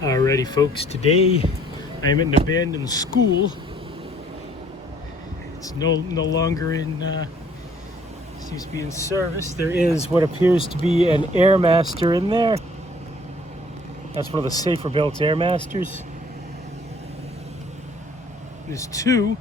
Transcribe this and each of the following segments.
Alrighty folks, today I'm at an abandoned school. It's no longer in, seems to be in service. There is what appears to be an Airmaster in there. That's one of the safer built Airmasters. There's two.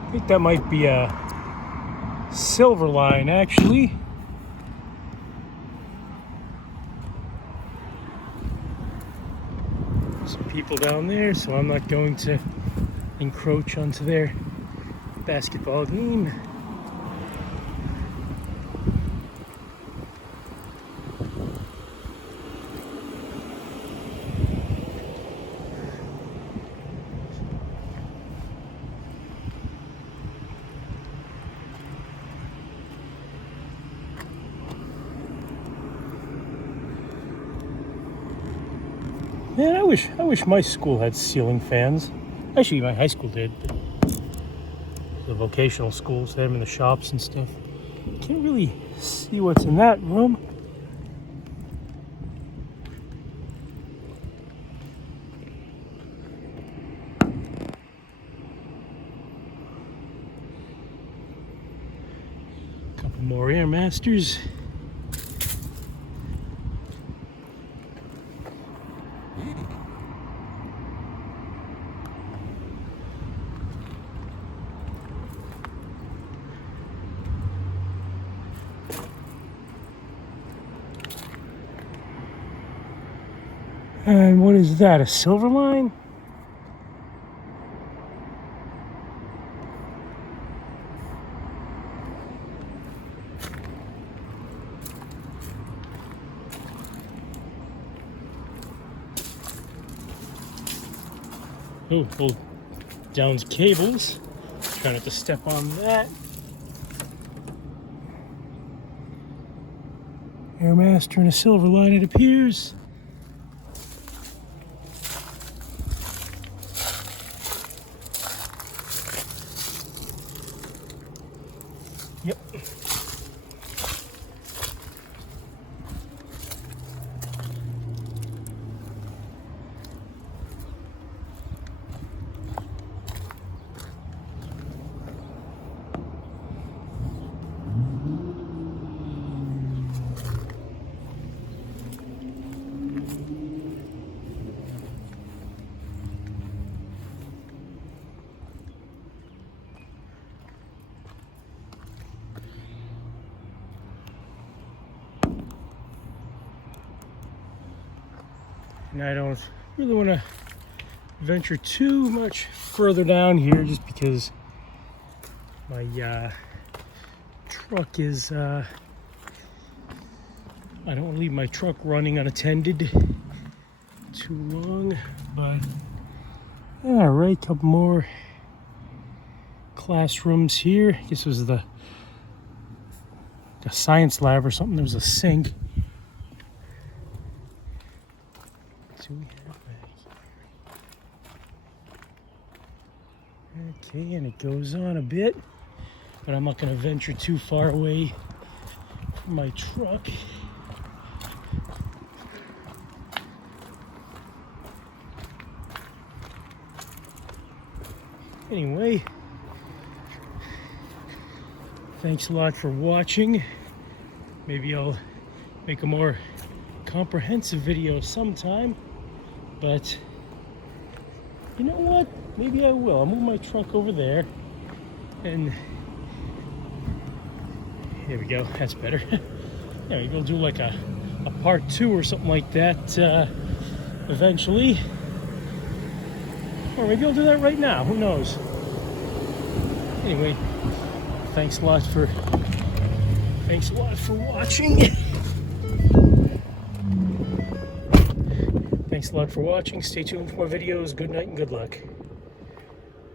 I think that might be a silver line, actually. Some people down there, so I'm not going to encroach onto their basketball game. Man, I wish my school had ceiling fans. Actually, my high school did. But the vocational schools, they have them in the shops and stuff. Can't really see what's in that room. Couple more Airmasters. And what is that, a silver line? Oh, pulled down cables. Try not to step on that. Airmaster and a silver line, it appears. Yep. And I don't really want to venture too much further down here just because my truck is, I don't want to leave my truck running unattended too long, but all right, couple more classrooms here. I guess it was the science lab or something. There was a sink. We have back here. Okay, and it goes on a bit, but I'm not going to venture too far away from my truck. Anyway, thanks a lot for watching. Maybe I'll make a more comprehensive video sometime. But you know what? Maybe I will. I'll move my truck over there. And here we go. That's better. Yeah, maybe we'll do like a part 2 or something like that eventually. Or maybe I'll do that right now. Who knows? Anyway, thanks a lot for watching. Thanks a lot for watching. Stay tuned for more videos. Good night and good luck.